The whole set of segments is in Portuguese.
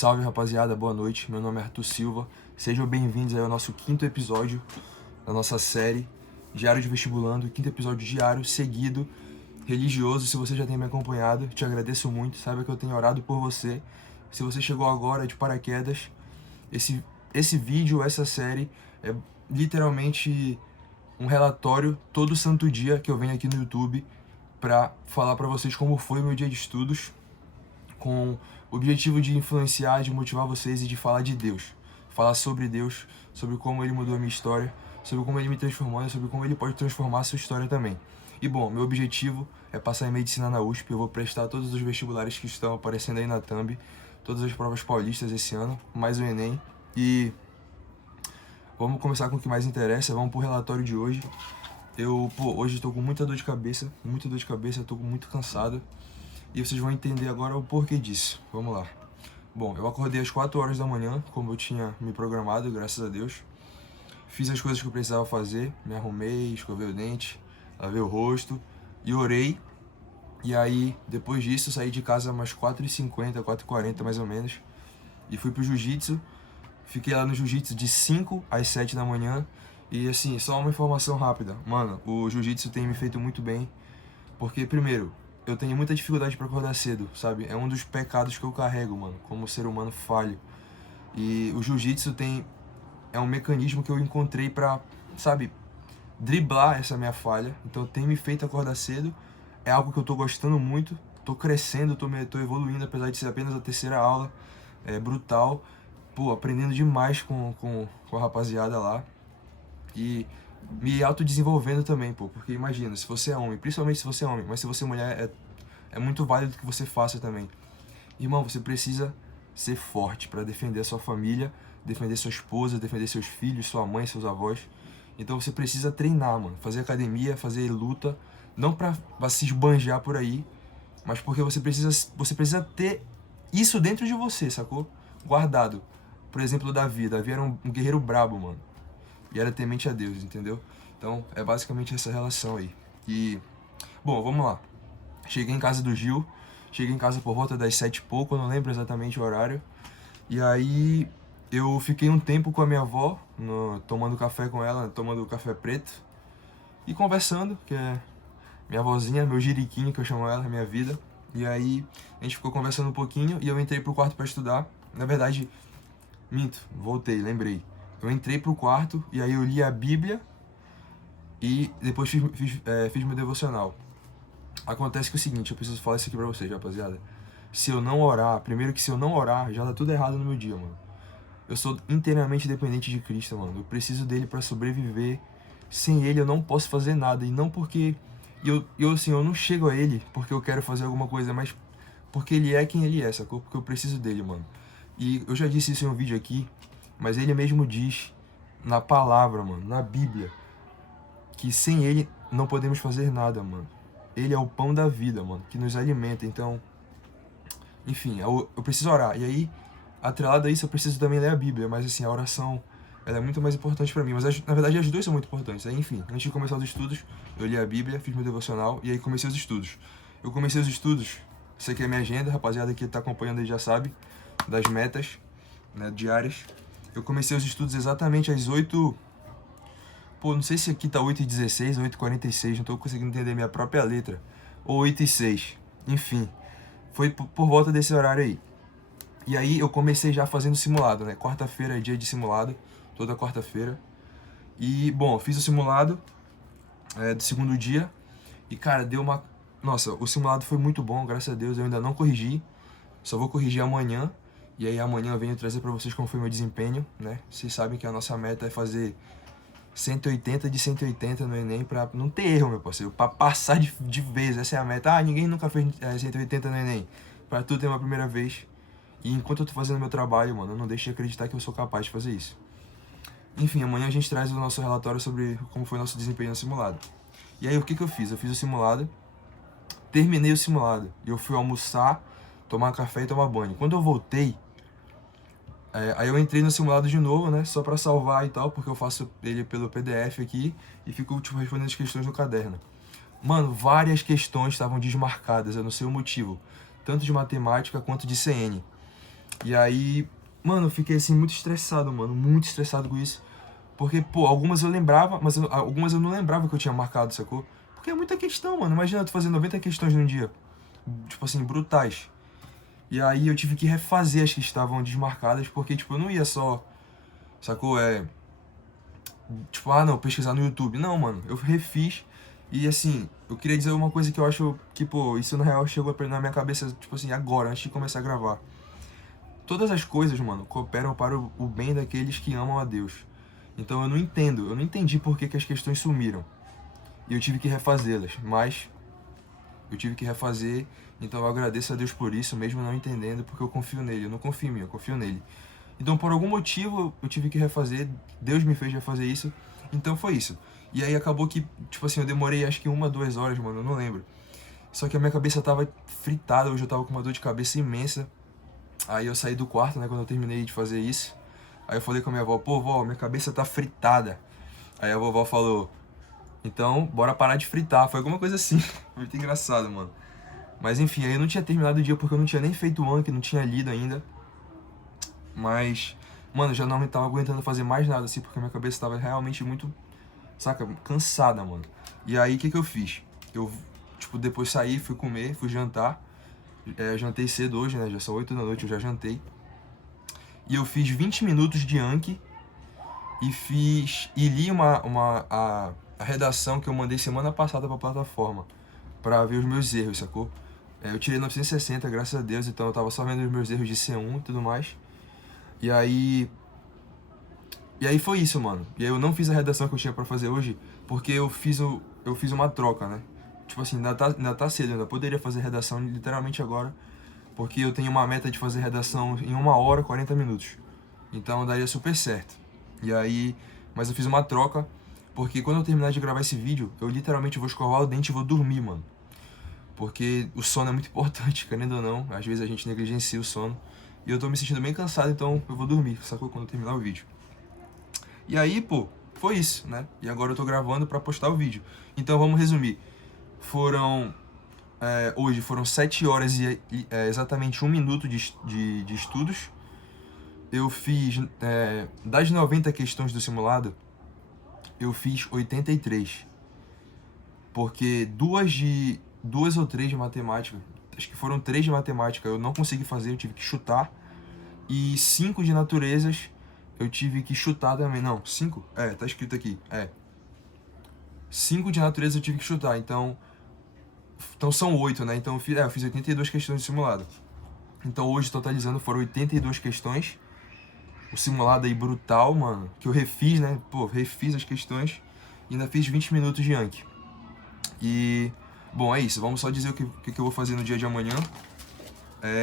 Salve rapaziada, boa noite, meu nome é Arthur Silva, sejam bem-vindos ao nosso quinto episódio da nossa série Diário de Vestibulando, quinto episódio diário, seguido, religioso. Se você já tem me acompanhado, te agradeço muito, saiba que eu tenho orado por você. Se você chegou agora de paraquedas, esse vídeo, essa série é literalmente um relatório todo santo dia que eu venho aqui no YouTube para falar para vocês como foi o meu dia de estudos, com o objetivo de influenciar, de motivar vocês e de falar de Deus. Falar sobre Deus, sobre como Ele mudou a minha história, sobre como Ele me transformou e sobre como Ele pode transformar a sua história também. E bom, meu objetivo é passar em Medicina na USP. Eu vou prestar todos os vestibulares que estão aparecendo aí na thumb, todas as provas paulistas esse ano, mais o Enem. E vamos começar com o que mais interessa, vamos pro relatório de hoje. Hoje estou com muita dor de cabeça, estou muito cansado. E vocês vão entender agora o porquê disso. Vamos lá. Bom, eu acordei às 4 horas da manhã, como eu tinha me programado, graças a Deus. Fiz as coisas que eu precisava fazer, me arrumei, escovei o dente, lavei o rosto e orei. E aí, depois disso, saí de casa umas 4h50, 4h40 mais ou menos. E fui pro jiu-jitsu. Fiquei lá no jiu-jitsu de 5 às 7 da manhã. E assim, só uma informação rápida. Mano, o jiu-jitsu tem me feito muito bem. Porque, primeiro, eu tenho muita dificuldade pra acordar cedo, sabe? É um dos pecados que eu carrego, mano, como ser humano falho. E o jiu-jitsu é um mecanismo que eu encontrei pra, sabe, driblar essa minha falha. Então tem me feito acordar cedo. É algo que eu tô gostando muito. Tô crescendo, tô evoluindo, apesar de ser apenas a terceira aula. É brutal. Pô, aprendendo demais com a rapaziada lá. E me autodesenvolvendo também, pô. Porque imagina, se você é homem, principalmente se você é homem, mas se você é mulher, é muito válido que você faça também. Irmão, você precisa ser forte para defender a sua família, defender sua esposa, defender seus filhos, sua mãe, seus avós. Então você precisa treinar, mano. Fazer academia, fazer luta. Não pra se esbanjar por aí, mas porque você precisa ter isso dentro de você, sacou? Guardado. Por exemplo, Davi. Davi era um guerreiro brabo, mano. E era temente a Deus, entendeu? Então, é basicamente essa relação aí. E, bom, vamos lá. Cheguei em casa do Gil. Cheguei em casa por volta das 7 e pouco, eu não lembro exatamente o horário. E aí, eu fiquei um tempo com a minha avó, tomando café com ela, tomando café preto. E conversando, que é minha avózinha, meu jiriquinho, que eu chamo ela, minha vida. E aí, a gente ficou conversando um pouquinho e eu entrei pro quarto pra estudar. Na verdade, minto, voltei, lembrei. Eu entrei pro quarto e aí eu li a Bíblia e depois fiz meu devocional. Acontece que é o seguinte, eu preciso falar isso aqui pra vocês, rapaziada. Se eu não orar, primeiro que se eu não orar, já dá tudo errado no meu dia, mano. Eu sou inteiramente dependente de Cristo, mano. Eu preciso dele pra sobreviver. Sem ele eu não posso fazer nada. E não porque eu não chego a ele porque eu quero fazer alguma coisa, mas porque ele é quem ele é, sacou? Porque eu preciso dele, mano. E eu já disse isso em um vídeo aqui, mas ele mesmo diz na palavra, mano, na Bíblia, que sem ele não podemos fazer nada, mano. Ele é o pão da vida, mano, que nos alimenta. Então, enfim, eu preciso orar. E aí, atrelado a isso, eu preciso também ler a Bíblia. Mas assim, a oração, ela é muito mais importante pra mim. Mas na verdade as duas são muito importantes. Aí, enfim, antes de começar os estudos, eu li a Bíblia, fiz meu devocional e aí comecei os estudos. Eu comecei os estudos, isso aqui é minha agenda, rapaziada que tá acompanhando aí já sabe, das metas, né, diárias. Eu comecei os estudos exatamente às 8... Pô, não sei se aqui tá 8h16 ou 8h46, não tô conseguindo entender minha própria letra. Ou 8h06, enfim. Foi por volta desse horário aí. E aí eu comecei já fazendo simulado, né? Quarta-feira é dia de simulado, toda quarta-feira. E, bom, eu fiz o simulado do segundo dia. E, cara, deu uma... Nossa, o simulado foi muito bom, graças a Deus. Eu ainda não corrigi, só vou corrigir amanhã. E aí amanhã eu venho trazer pra vocês como foi meu desempenho, né? Vocês sabem que a nossa meta é fazer 180 de 180 no Enem pra não ter erro, meu parceiro. Pra passar de vez, essa é a meta. Ah, ninguém nunca fez 180 no Enem. Pra tu ter uma primeira vez. E enquanto eu tô fazendo meu trabalho, mano, eu não deixo de acreditar que eu sou capaz de fazer isso. Enfim, amanhã a gente traz o nosso relatório sobre como foi o nosso desempenho no simulado. E aí, o que eu fiz? Eu fiz o simulado, terminei o simulado. E eu fui almoçar, tomar café e tomar banho. Quando eu voltei, aí eu entrei no simulado de novo, né, só pra salvar e tal, porque eu faço ele pelo PDF aqui e fico, tipo, respondendo as questões no caderno. Mano, várias questões estavam desmarcadas, eu não sei o motivo. Tanto de matemática quanto de CN. E aí, mano, eu fiquei assim muito estressado, mano, muito estressado com isso. Porque, pô, algumas eu lembrava, mas algumas eu não lembrava que eu tinha marcado, sacou? Porque é muita questão, mano. Imagina tu fazer 90 questões num dia. Tipo assim, brutais. E aí eu tive que refazer as que estavam desmarcadas, porque, tipo, eu não ia só, sacou? Tipo, não, pesquisar no YouTube. Não, mano, eu refiz. E assim, eu queria dizer uma coisa que eu acho que, pô, isso na real chegou na minha cabeça, tipo assim, agora, antes de começar a gravar. Todas as coisas, mano, cooperam para o bem daqueles que amam a Deus. Então eu não entendi por que as questões sumiram. E eu tive que refazê-las, mas eu tive que refazer, então eu agradeço a Deus por isso, mesmo não entendendo, porque eu confio nele, eu não confio em mim, eu confio nele. Então por algum motivo eu tive que refazer, Deus me fez refazer isso, então foi isso. E aí acabou que, tipo assim, eu demorei acho que 1, 2 horas, mano, eu não lembro. Só que a minha cabeça tava fritada, hoje eu tava com uma dor de cabeça imensa. Aí eu saí do quarto, né, quando eu terminei de fazer isso. Aí eu falei com a minha avó, pô, vó, minha cabeça tá fritada. Aí a vovó falou, então, bora parar de fritar. Foi alguma coisa assim. Muito engraçado, mano. Mas enfim, aí eu não tinha terminado o dia porque eu não tinha nem feito o Anki, não tinha lido ainda. Mas, mano, já não tava aguentando fazer mais nada assim, porque a minha cabeça tava realmente muito, saca, cansada, mano. E aí, o que eu fiz? Eu, tipo, depois saí, fui comer, fui jantar. Jantei cedo hoje, né? Já são 8 da noite, eu já jantei. E eu fiz 20 minutos de Anki e li a redação que eu mandei semana passada pra plataforma, pra ver os meus erros, sacou? Eu tirei 960, graças a Deus, então eu tava só vendo os meus erros de C1 e tudo mais. E aí. E aí foi isso, mano. E aí eu não fiz a redação que eu tinha pra fazer hoje, porque eu fiz uma troca, né? Tipo assim, ainda tá cedo, eu ainda poderia fazer redação literalmente agora, porque eu tenho uma meta de fazer redação em 1 hora e 40 minutos. Então daria super certo. E aí, mas eu fiz uma troca, porque quando eu terminar de gravar esse vídeo, eu literalmente vou escovar o dente e vou dormir, mano. Porque o sono é muito importante, querendo ou não, às vezes a gente negligencia o sono. E eu tô me sentindo bem cansado, então eu vou dormir, sacou? Quando eu terminar o vídeo. E aí, pô, foi isso, né? E agora eu tô gravando pra postar o vídeo. Então vamos resumir. Hoje foram 7 horas e exatamente 1 minuto de estudos. Eu fiz, das 90 questões do simulado, eu fiz 83. Porque duas ou três de matemática, acho que foram 3 de matemática, eu não consegui fazer, eu tive que chutar. E 5 de naturezas, eu tive que chutar também. Não, 5? Tá escrito aqui. 5 de natureza eu tive que chutar, então são 8, né? Então eu fiz 82 questões de simulado. Então hoje, totalizando, foram 82 questões. O simulado aí brutal, mano, que eu refiz, né? Pô, refiz as questões e ainda fiz 20 minutos de Anki. E, bom, é isso. Vamos só dizer o que eu vou fazer no dia de amanhã.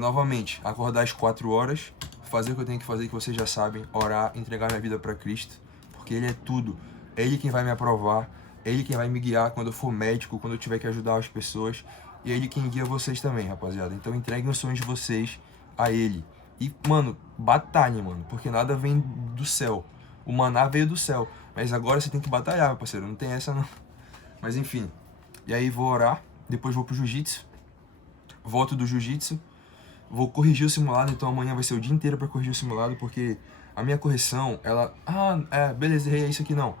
Novamente, acordar às 4 horas, fazer o que eu tenho que fazer, que vocês já sabem, orar, entregar minha vida pra Cristo, porque Ele é tudo. É Ele quem vai me aprovar, é Ele quem vai me guiar quando eu for médico, quando eu tiver que ajudar as pessoas, e é Ele quem guia vocês também, rapaziada. Então entreguem os sonhos de vocês a Ele. E, mano, batalhem, mano, porque nada vem do céu. O maná veio do céu, mas agora você tem que batalhar, meu parceiro, não tem essa não. Mas enfim, e aí vou orar, depois vou pro jiu-jitsu, volto do jiu-jitsu, vou corrigir o simulado, então amanhã vai ser o dia inteiro pra corrigir o simulado, porque a minha correção, ela... beleza, errei, é isso aqui não.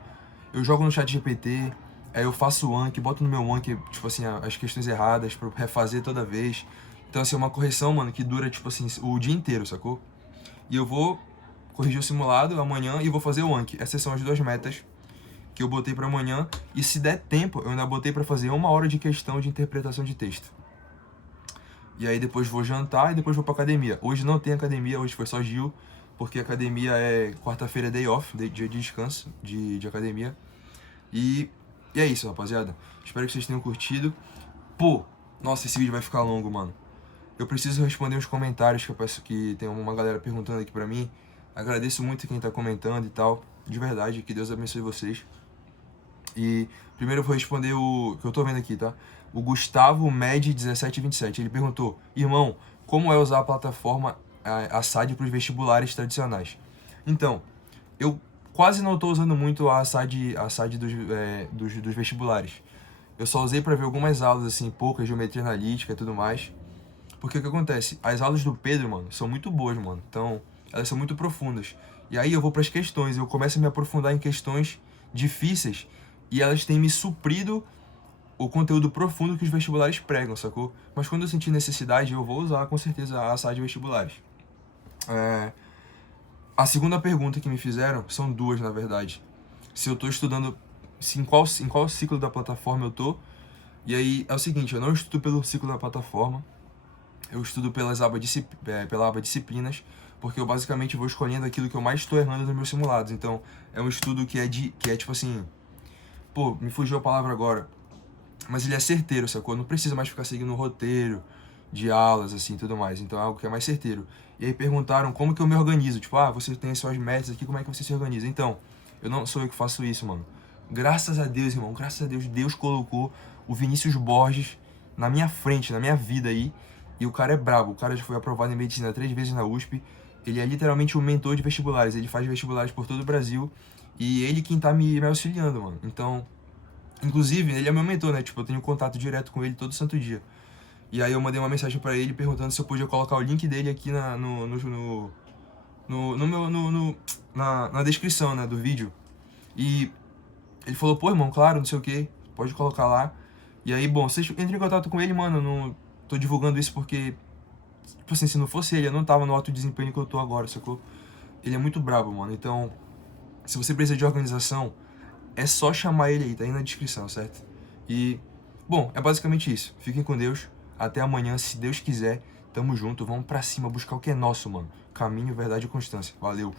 Eu jogo no chat GPT, aí eu faço o Anki, boto no meu Anki, tipo assim, as questões erradas pra eu refazer toda vez. Então, assim, é uma correção, mano, que dura, tipo assim, o dia inteiro, sacou? E eu vou corrigir o simulado amanhã e vou fazer o Anki. Essas são as 2 metas que eu botei pra amanhã. E se der tempo, eu ainda botei pra fazer 1 hora de questão de interpretação de texto. E aí depois vou jantar e depois vou pra academia. Hoje não tem academia, hoje foi só Gil, porque academia é quarta-feira, day off, dia de descanso de academia. E é isso, rapaziada. Espero que vocês tenham curtido. Pô, nossa, esse vídeo vai ficar longo, mano. Eu preciso responder uns comentários que eu peço que tem uma galera perguntando aqui pra mim. Agradeço muito quem tá comentando e tal. De verdade, que Deus abençoe vocês. E primeiro eu vou responder o que eu tô vendo aqui, tá? O Gustavo Med 1727. Ele perguntou: irmão, como é usar a plataforma a SAD para os vestibulares tradicionais? Então, eu quase não estou usando muito a SAD dos vestibulares. Eu só usei para ver algumas aulas, assim, poucas, geometria analítica e tudo mais. Porque o que acontece? As aulas do Pedro, mano, são muito boas, mano. Então, elas são muito profundas. E aí eu vou pras questões, eu começo a me aprofundar em questões difíceis e elas têm me suprido o conteúdo profundo que os vestibulares pregam, sacou? Mas quando eu sentir necessidade, eu vou usar com certeza a SAD vestibulares. A segunda pergunta que me fizeram, são duas na verdade. Se eu tô estudando, se em qual ciclo da plataforma eu tô. E aí é o seguinte, eu não estudo pelo ciclo da plataforma, eu estudo pela aba disciplinas, porque eu basicamente vou escolhendo aquilo que eu mais estou errando nos meus simulados. Então, é um estudo que é tipo assim, pô, me fugiu a palavra agora, mas ele é certeiro, sacou? Não precisa mais ficar seguindo o roteiro de aulas, assim, tudo mais. Então é algo que é mais certeiro. E aí perguntaram como que eu me organizo. Tipo, você tem as suas metas aqui, como é que você se organiza? Então, eu não sou eu que faço isso, mano. Graças a Deus, irmão, graças a Deus, Deus colocou o Vinícius Borges na minha frente, na minha vida aí. E o cara é brabo. O cara já foi aprovado em medicina 3 vezes na USP. Ele é literalmente um mentor de vestibulares. Ele faz vestibulares por todo o Brasil. E ele quem tá me auxiliando, mano. Então, inclusive, ele é meu mentor, né? Tipo, eu tenho contato direto com ele todo santo dia. E aí eu mandei uma mensagem pra ele perguntando se eu podia colocar o link dele aqui na descrição, né, do vídeo. E ele falou, pô, irmão, claro, não sei o que, pode colocar lá. E aí, bom, vocês entrem em contato com ele, mano, eu não tô divulgando isso porque, tipo assim, se não fosse ele, eu não tava no alto desempenho que eu tô agora, sacou? Ele é muito brabo, mano, então, se você precisa de organização, é só chamar ele aí, tá aí na descrição, certo? E, bom, é basicamente isso. Fiquem com Deus. Até amanhã, se Deus quiser. Tamo junto. Vamos pra cima buscar o que é nosso, mano. Caminho, verdade e constância. Valeu.